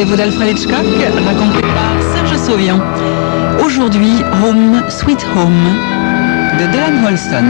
rendez-vous d'Alfred Hitchcock, raconté par Serge Sauvian. Aujourd'hui, Home, Sweet Home, de Dylan Holston.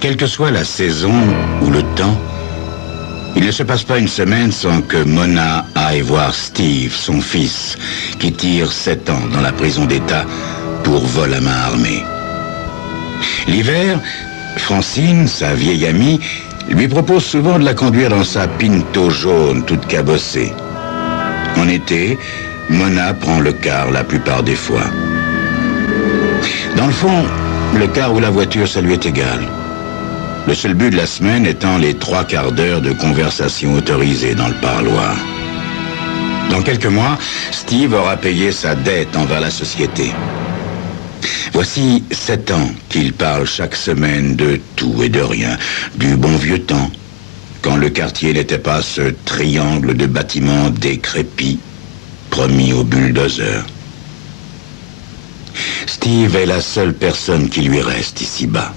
Quelle que soit la saison ou le temps, il ne se passe pas une semaine sans que Mona aille voir Steve, son fils, qui tire 7 ans dans la prison d'État pour vol à main armée. L'hiver, Francine, sa vieille amie, lui propose souvent de la conduire dans sa Pinto jaune toute cabossée. En été, Mona prend le car la plupart des fois. Dans le fond, le car ou la voiture, ça lui est égal. Le seul but de la semaine étant les 3/4 d'heure de conversation autorisée dans le parloir. Dans quelques mois, Steve aura payé sa dette envers la société. Voici 7 ans qu'il parle chaque semaine de tout et de rien, du bon vieux temps, quand le quartier n'était pas ce triangle de bâtiments décrépits, promis au bulldozer. Steve est la seule personne qui lui reste ici-bas.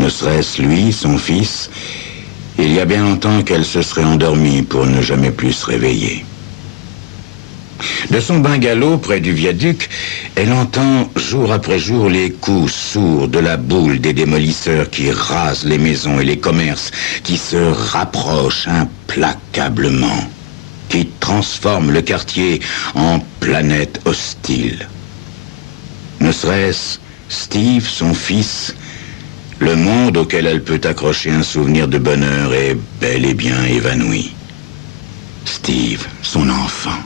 Ne serait-ce lui, son fils, il y a bien longtemps qu'elle se serait endormie pour ne jamais plus se réveiller. De son bungalow près du viaduc, elle entend jour après jour les coups sourds de la boule des démolisseurs qui rasent les maisons et les commerces, qui se rapprochent implacablement, qui transforment le quartier en planète hostile. Ne serait-ce Steve, son fils, le monde auquel elle peut accrocher un souvenir de bonheur est bel et bien évanoui. Steve, son enfant.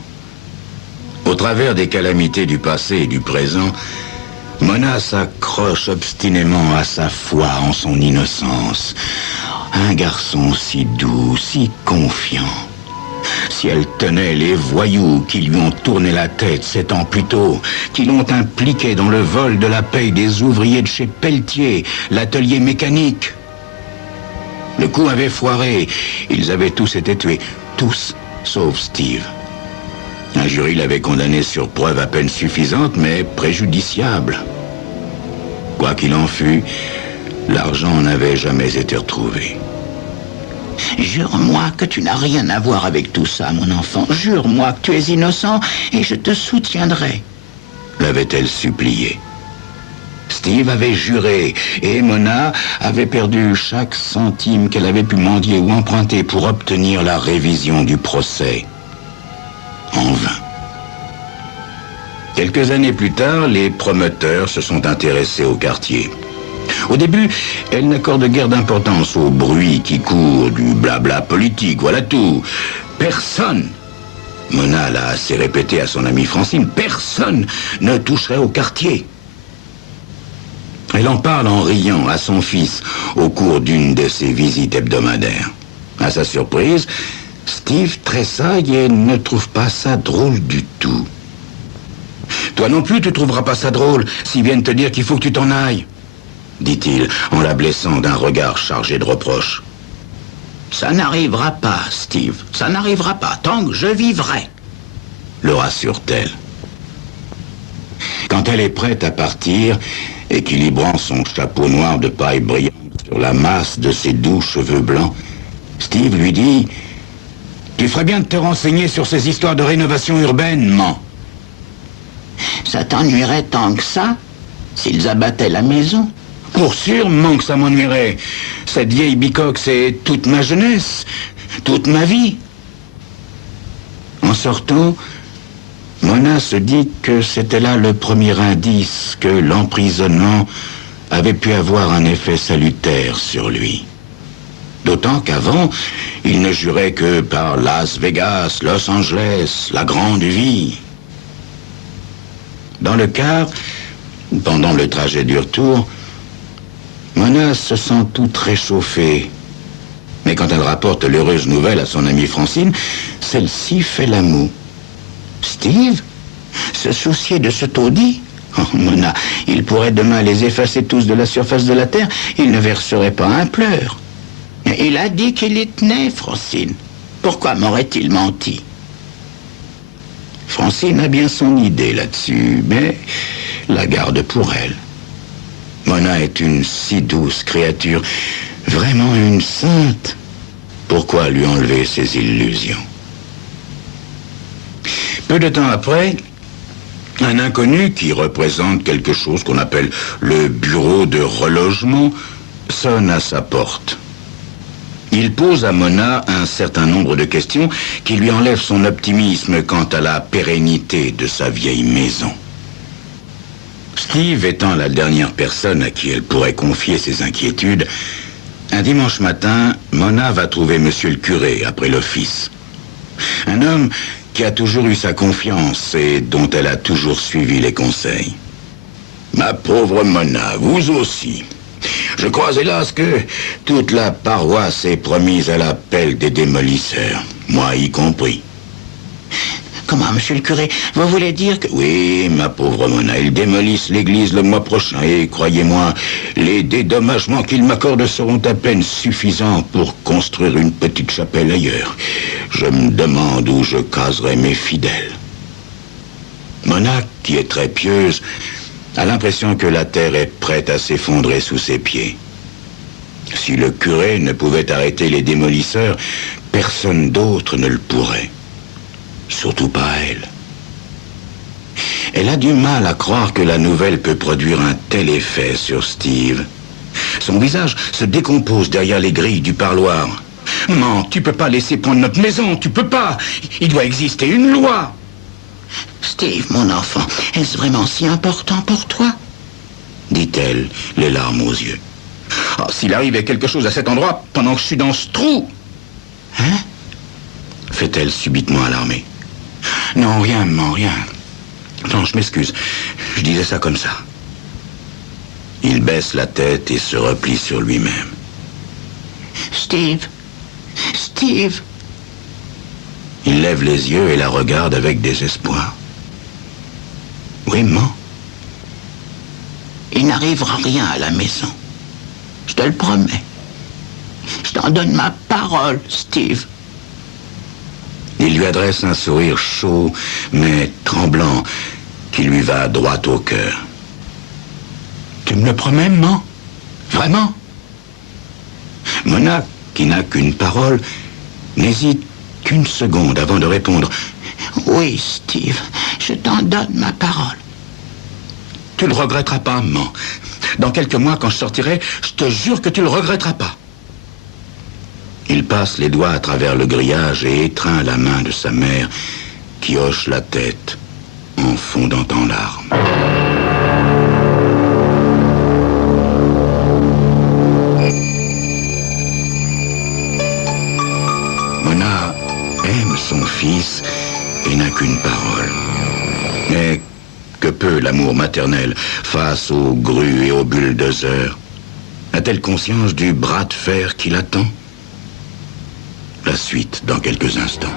Au travers des calamités du passé et du présent, Mona s'accroche obstinément à sa foi en son innocence. Un garçon si doux, si confiant. Si elle tenait les voyous qui lui ont tourné la tête 7 ans plus tôt, qui l'ont impliqué dans le vol de la paye des ouvriers de chez Pelletier, l'atelier mécanique. Le coup avait foiré, ils avaient tous été tués, tous sauf Steve. Un jury l'avait condamné sur preuve à peine suffisante, mais préjudiciable. Quoi qu'il en fût, l'argent n'avait jamais été retrouvé. Jure-moi que tu n'as rien à voir avec tout ça, mon enfant. Jure-moi que tu es innocent et je te soutiendrai. L'avait-elle supplié. Steve avait juré et Mona avait perdu chaque centime qu'elle avait pu mendier ou emprunter pour obtenir la révision du procès. En vain. Quelques années plus tard, les promoteurs se sont intéressés au quartier. Au début, elle n'accorde guère d'importance au bruit qui court, du blabla politique, voilà tout. Personne, Mona l'a assez répété à son amie Francine, personne ne toucherait au quartier. Elle en parle en riant à son fils au cours d'une de ses visites hebdomadaires. À sa surprise, Steve tressaille et ne trouve pas ça drôle du tout. Toi non plus, tu trouveras pas ça drôle s'ils viennent te dire qu'il faut que tu t'en ailles, dit-il en la blessant d'un regard chargé de reproches. Ça n'arrivera pas, Steve. Ça n'arrivera pas tant que je vivrai, le rassure-t-elle. Quand elle est prête à partir, équilibrant son chapeau noir de paille brillante sur la masse de ses doux cheveux blancs, Steve lui dit « Tu ferais bien de te renseigner sur ces histoires de rénovation urbaine, man. » Ça t'ennuierait tant que ça, s'ils abattaient la maison? Pour sûr, man, que ça m'ennuierait. Cette vieille bicoque, c'est toute ma jeunesse, toute ma vie. En sortant, Mona se dit que c'était là le premier indice que l'emprisonnement avait pu avoir un effet salutaire sur lui. D'autant qu'avant, il ne jurait que par Las Vegas, Los Angeles, la grande vie. Dans le car, pendant le trajet du retour, Mona se sent toute réchauffée. Mais quand elle rapporte l'heureuse nouvelle à son amie Francine, celle-ci fait la moue. Steve, se soucier de ce taudis? Oh, Mona, il pourrait demain les effacer tous de la surface de la terre, il ne verserait pas un pleur. Il a dit qu'il les tenait, Francine. Pourquoi m'aurait-il menti? Francine a bien son idée là-dessus, mais la garde pour elle. Mona est une si douce créature, vraiment une sainte. Pourquoi lui enlever ses illusions? Peu de temps après, un inconnu qui représente quelque chose qu'on appelle le bureau de relogement sonne à sa porte. Il pose à Mona un certain nombre de questions qui lui enlèvent son optimisme quant à la pérennité de sa vieille maison. Steve étant la dernière personne à qui elle pourrait confier ses inquiétudes, un dimanche matin, Mona va trouver monsieur le curé après l'office. Un homme qui a toujours eu sa confiance et dont elle a toujours suivi les conseils. Ma pauvre Mona, vous aussi. Je crois hélas que toute la paroisse est promise à l'appel des démolisseurs, moi y compris. Comment, monsieur le curé, vous voulez dire que... Oui, ma pauvre Mona, ils démolissent l'église le mois prochain et, croyez-moi, les dédommagements qu'ils m'accordent seront à peine suffisants pour construire une petite chapelle ailleurs. Je me demande où je caserai mes fidèles. Mona, qui est très pieuse, a l'impression que la terre est prête à s'effondrer sous ses pieds. Si le curé ne pouvait arrêter les démolisseurs, personne d'autre ne le pourrait. Surtout pas elle. Elle a du mal à croire que la nouvelle peut produire un tel effet sur Steve. Son visage se décompose derrière les grilles du parloir. « Non, tu peux pas laisser prendre notre maison, tu peux pas. Il doit exister une loi. » Steve, mon enfant, est-ce vraiment si important pour toi? Dit-elle, les larmes aux yeux. Oh, s'il arrivait quelque chose à cet endroit pendant que je suis dans ce trou... Hein? Fait-elle subitement alarmée. Non, rien, maman, rien. Non, je m'excuse. Je disais ça comme ça. Il baisse la tête et se replie sur lui-même. Steve. Steve. Il lève les yeux et la regarde avec désespoir. Oui, maman. Il n'arrivera rien à la maison. Je te le promets. Je t'en donne ma parole, Steve. Il lui adresse un sourire chaud, mais tremblant, qui lui va droit au cœur. Tu me le promets, maman? Vraiment? Mona, qui n'a qu'une parole, n'hésite qu'une seconde avant de répondre. Oui, Steve, je t'en donne ma parole. Tu le regretteras pas, maman. Dans quelques mois, quand je sortirai, je te jure que tu le regretteras pas. Il passe les doigts à travers le grillage et étreint la main de sa mère, qui hoche la tête en fondant en larmes. Mona aime son fils et n'a qu'une parole. Mais que peut l'amour maternel face aux grues et aux bulldozers? A-t-elle conscience du bras de fer qui l'attend? La suite dans quelques instants.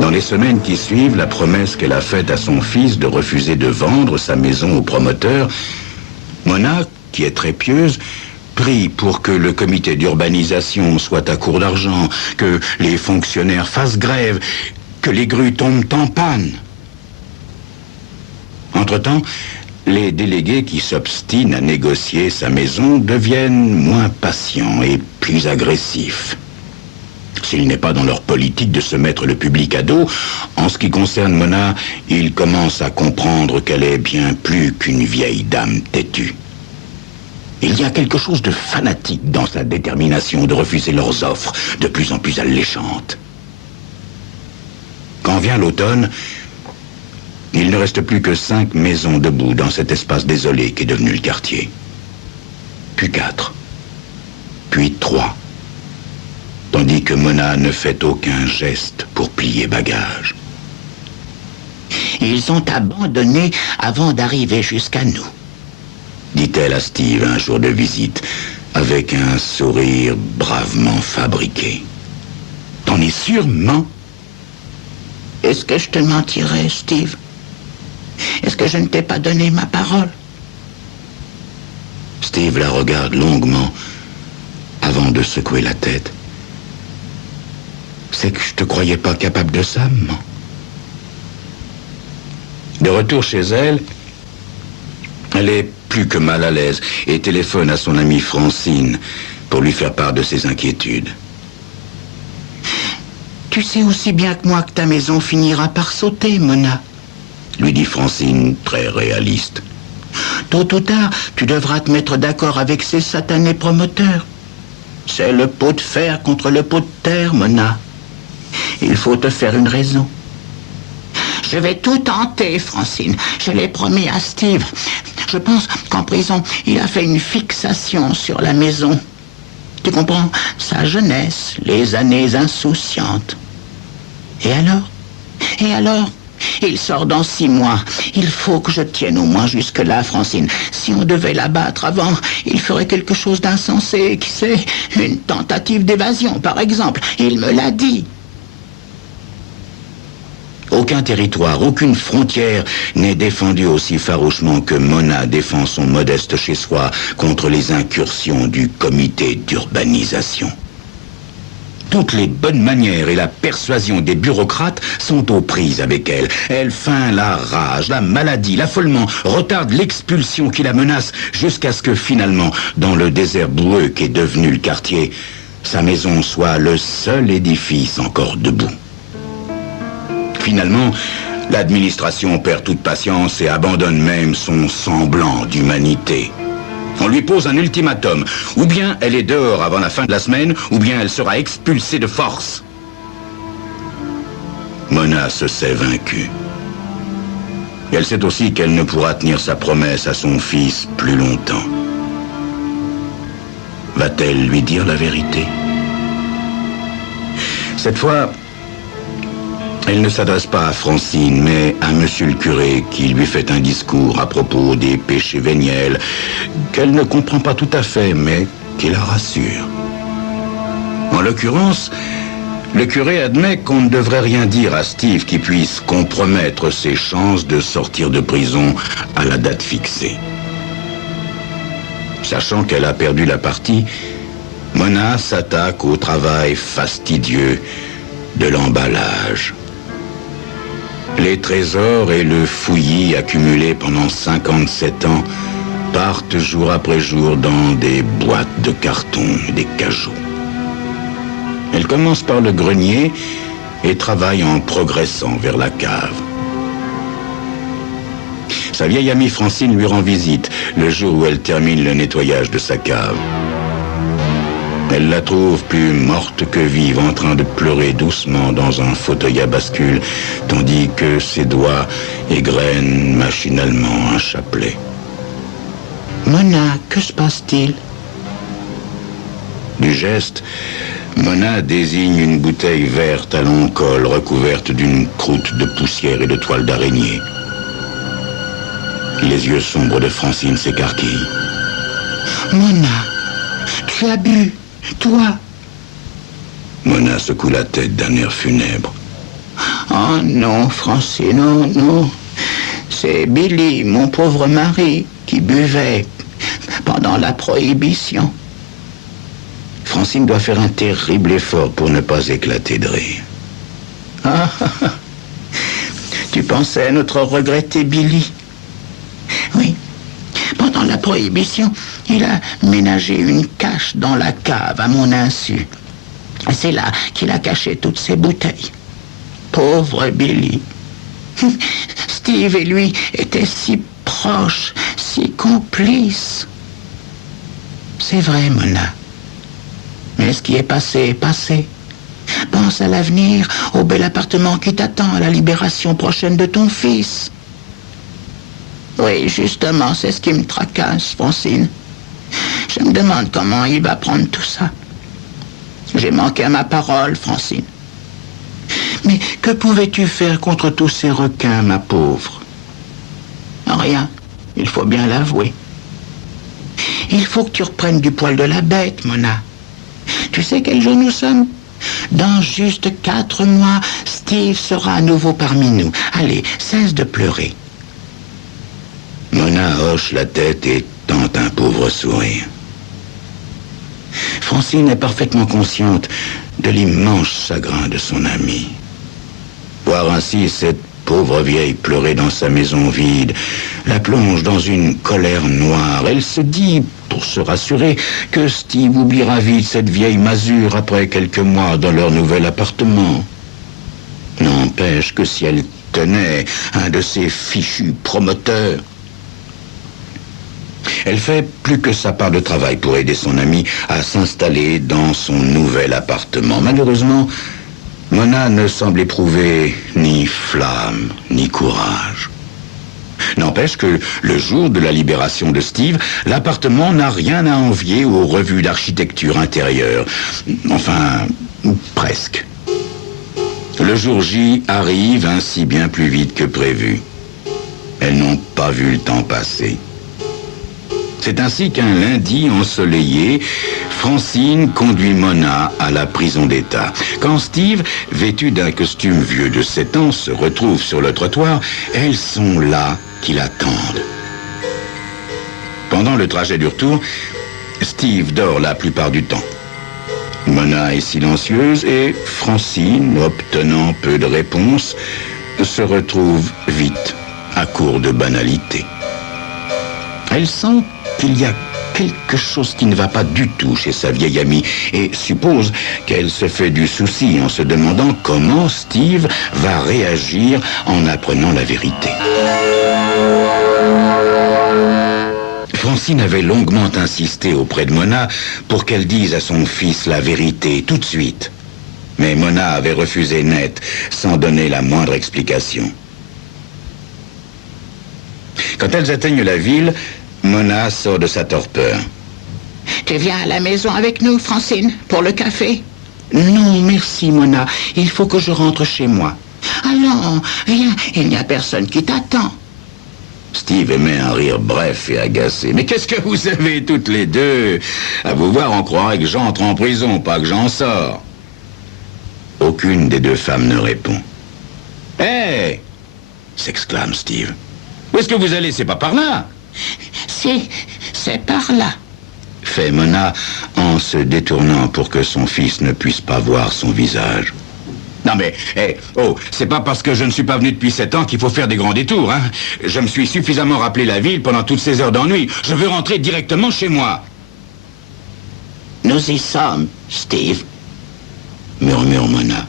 Dans les semaines qui suivent, la promesse qu'elle a faite à son fils de refuser de vendre sa maison au promoteur, Mona, qui est très pieuse, prie pour que le comité d'urbanisation soit à court d'argent, que les fonctionnaires fassent grève, que les grues tombent en panne. Entre-temps, les délégués qui s'obstinent à négocier sa maison deviennent moins patients et plus agressifs. S'il n'est pas dans leur politique de se mettre le public à dos, en ce qui concerne Mona, ils commencent à comprendre qu'elle est bien plus qu'une vieille dame têtue. Il y a quelque chose de fanatique dans sa détermination de refuser leurs offres, de plus en plus alléchantes. Quand vient l'automne, il ne reste plus que 5 maisons debout dans cet espace désolé qui est devenu le quartier. Puis 4. Puis 3. Tandis que Mona ne fait aucun geste pour plier bagages. Ils ont abandonné avant d'arriver jusqu'à nous. Dit-elle à Steve un jour de visite, avec un sourire bravement fabriqué. T'en es sûr, maman? Est-ce que je te mentirais, Steve? Est-ce que je ne t'ai pas donné ma parole? Steve la regarde longuement avant de secouer la tête. C'est que je te croyais pas capable de ça, maman. De retour chez elle, elle est plus que mal à l'aise et téléphone à son amie Francine pour lui faire part de ses inquiétudes. Tu sais aussi bien que moi que ta maison finira par sauter, Mona, lui dit Francine, très réaliste. Tôt ou tard, tu devras te mettre d'accord avec ces satanés promoteurs. C'est le pot de fer contre le pot de terre, Mona. Il faut te faire une raison. Je vais tout tenter, Francine. Je l'ai promis à Steve. Je pense qu'en prison, il a fait une fixation sur la maison. Tu comprends? Sa jeunesse, les années insouciantes. Et alors? Il sort dans 6 mois. Il faut que je tienne au moins jusque-là, Francine. Si on devait l'abattre avant, il ferait quelque chose d'insensé, qui sait, une tentative d'évasion, par exemple. Il me l'a dit. Aucun territoire, aucune frontière n'est défendu aussi farouchement que Mona défend son modeste chez-soi contre les incursions du comité d'urbanisation. Toutes les bonnes manières et la persuasion des bureaucrates sont aux prises avec elle. Elle feint la rage, la maladie, l'affolement, retarde l'expulsion qui la menace jusqu'à ce que finalement, dans le désert boueux qu'est devenu le quartier, sa maison soit le seul édifice encore debout. Finalement, l'administration perd toute patience et abandonne même son semblant d'humanité. On lui pose un ultimatum. Ou bien elle est dehors avant la fin de la semaine, ou bien elle sera expulsée de force. Mona se sait vaincue. Elle sait aussi qu'elle ne pourra tenir sa promesse à son fils plus longtemps. Va-t-elle lui dire la vérité? Cette fois, elle ne s'adresse pas à Francine, mais à monsieur le curé qui lui fait un discours à propos des péchés véniels qu'elle ne comprend pas tout à fait, mais qui la rassure. En l'occurrence, le curé admet qu'on ne devrait rien dire à Steve qui puisse compromettre ses chances de sortir de prison à la date fixée. Sachant qu'elle a perdu la partie, Mona s'attaque au travail fastidieux de l'emballage. Les trésors et le fouillis accumulés pendant 57 ans partent jour après jour dans des boîtes de carton et des cajots. Elle commence par le grenier et travaille en progressant vers la cave. Sa vieille amie Francine lui rend visite le jour où elle termine le nettoyage de sa cave. Elle la trouve plus morte que vive, en train de pleurer doucement dans un fauteuil à bascule, tandis que ses doigts égrènent machinalement un chapelet. Mona, que se passe-t-il? Du geste, Mona désigne une bouteille verte à long col recouverte d'une croûte de poussière et de toile d'araignée. Les yeux sombres de Francine s'écarquillent. Mona, tu as bu, toi? Mona secoue la tête d'un air funèbre. Oh non, Francine, oh non. C'est Billy, mon pauvre mari, qui buvait pendant la prohibition. Francine doit faire un terrible effort pour ne pas éclater de rire. Ah, tu pensais à notre regretté Billy? Oui. Pendant la prohibition, il a ménagé une cache dans la cave à mon insu. C'est là qu'il a caché toutes ses bouteilles. Pauvre Billy. Steve et lui étaient si proches, si complices. C'est vrai, Mona. Mais ce qui est passé est passé. Pense à l'avenir, au bel appartement qui t'attend, à la libération prochaine de ton fils. Oui, justement, c'est ce qui me tracasse, Francine. Je me demande comment il va prendre tout ça. J'ai manqué à ma parole, Francine. Mais que pouvais-tu faire contre tous ces requins, ma pauvre? Rien, il faut bien l'avouer. il faut que tu reprennes du poil de la bête, Mona. Tu sais quel jour nous sommes? Dans juste 4 mois, Steve sera à nouveau parmi nous. Allez, cesse de pleurer. Mona hoche la tête et tente un pauvre sourire. Francine est parfaitement consciente de l'immense chagrin de son amie. Voir ainsi cette pauvre vieille pleurer dans sa maison vide la plonge dans une colère noire. Elle se dit, pour se rassurer, que Steve oubliera vite cette vieille masure après quelques mois dans leur nouvel appartement. N'empêche que si elle tenait un de ces fichus promoteurs, elle fait plus que sa part de travail pour aider son ami à s'installer dans son nouvel appartement. Malheureusement, Mona ne semble éprouver ni flamme, ni courage. N'empêche que le jour de la libération de Steve, l'appartement n'a rien à envier aux revues d'architecture intérieure. Enfin, presque. Le jour J arrive ainsi bien plus vite que prévu. Elles n'ont pas vu le temps passer. C'est ainsi qu'un lundi ensoleillé, Francine conduit Mona à la prison d'État. Quand Steve, vêtu d'un costume vieux de 7 ans, se retrouve sur le trottoir, elles sont là qui l'attendent. Pendant le trajet du retour, Steve dort la plupart du temps. Mona est silencieuse et Francine, obtenant peu de réponses, se retrouve vite à court de banalités. Elle sent qu'il y a quelque chose qui ne va pas du tout chez sa vieille amie et suppose qu'elle se fait du souci en se demandant comment Steve va réagir en apprenant la vérité. Francine avait longuement insisté auprès de Mona pour qu'elle dise à son fils la vérité tout de suite. Mais Mona avait refusé net, sans donner la moindre explication. Quand elles atteignent la ville, Mona sort de sa torpeur. Tu viens à la maison avec nous, Francine, pour le café? Non, merci, Mona. Il faut que je rentre chez moi. Allons, viens, il n'y a personne qui t'attend. Steve émet un rire bref et agacé. Mais qu'est-ce que vous avez toutes les deux? À vous voir, on croirait que j'entre en prison, pas que j'en sors. Aucune des deux femmes ne répond. « Hé !» s'exclame Steve. « Où est-ce que vous allez? C'est pas par là !» C'est par là, fait Mona en se détournant pour que son fils ne puisse pas voir son visage. Non mais, c'est pas parce que je ne suis pas venu depuis 7 ans qu'il faut faire des grands détours, hein. Je me suis suffisamment rappelé la ville pendant toutes ces heures d'ennui. Je veux rentrer directement chez moi. Nous y sommes, Steve, murmure Mona.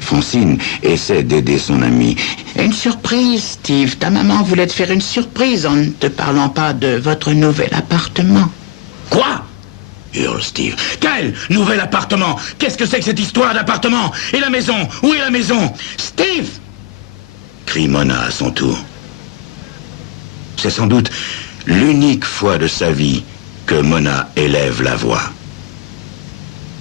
Francine essaie d'aider son ami. Une surprise, Steve. Ta maman voulait te faire une surprise en ne te parlant pas de votre nouvel appartement. Quoi? Hurle Steve. Quel nouvel appartement? Qu'est-ce que c'est que cette histoire d'appartement? Et la maison? Où est la maison? Steve! Crie Mona à son tour. C'est sans doute l'unique fois de sa vie que Mona élève la voix.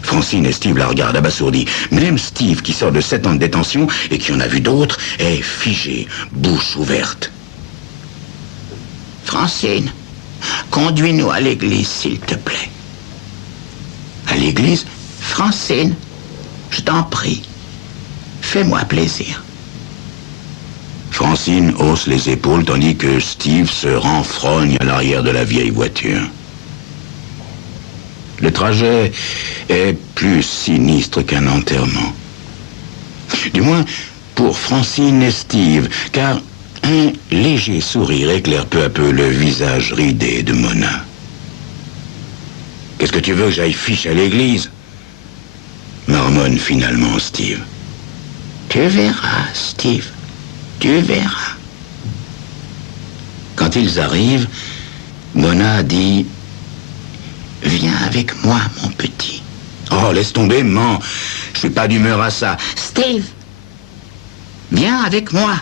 Francine et Steve la regardent abasourdis. Même Steve, qui sort de 7 ans de détention et qui en a vu d'autres, est figé, bouche ouverte. Francine, conduis-nous à l'église, s'il te plaît. À l'église? Francine, je t'en prie, fais-moi plaisir. Francine hausse les épaules tandis que Steve se renfrogne à l'arrière de la vieille voiture. Le trajet est plus sinistre qu'un enterrement. Du moins, pour Francine et Steve, car un léger sourire éclaire peu à peu le visage ridé de Mona. « Qu'est-ce que tu veux que j'aille fiche à l'église ?» marmonne finalement Steve. « Tu verras, Steve, tu verras. » Quand ils arrivent, Mona dit... « Viens avec moi, mon petit. » Oh, laisse tomber, maman. Je suis pas d'humeur à ça. Steve, viens avec moi.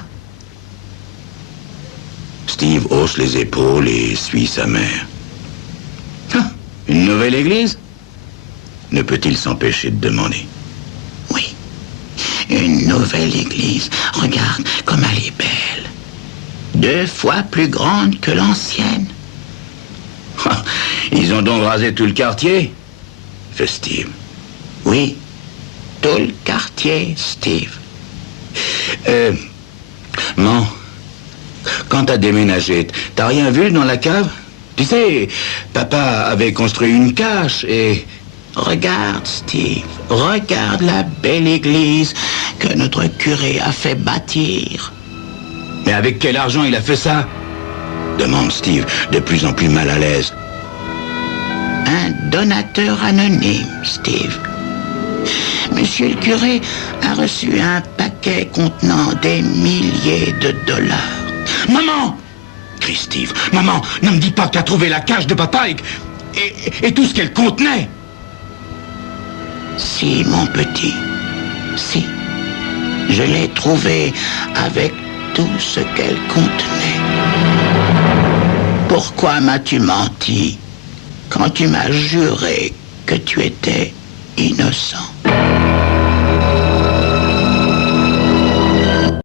Steve hausse les épaules et suit sa mère. Ah, une nouvelle église? Ne peut-il s'empêcher de demander? Oui, une nouvelle église. Regarde comme elle est belle. 2 fois plus grande que l'ancienne. Ils ont donc rasé tout le quartier? Fait Steve. Oui, tout le quartier, Steve. Man, quand t'as déménagé, t'as rien vu dans la cave? Tu sais, papa avait construit une cache et... Regarde, Steve, regarde la belle église que notre curé a fait bâtir. Mais avec quel argent il a fait ça? Demande Steve, de plus en plus mal à l'aise. Un donateur anonyme, Steve. Monsieur le curé a reçu un paquet contenant des milliers de dollars. Maman! Crie Steve. Maman, ne me dis pas que t'as trouvé la cache de papa et tout ce qu'elle contenait. Si, mon petit, si. Je l'ai trouvée avec tout ce qu'elle contenait. Pourquoi m'as-tu menti quand tu m'as juré que tu étais innocent?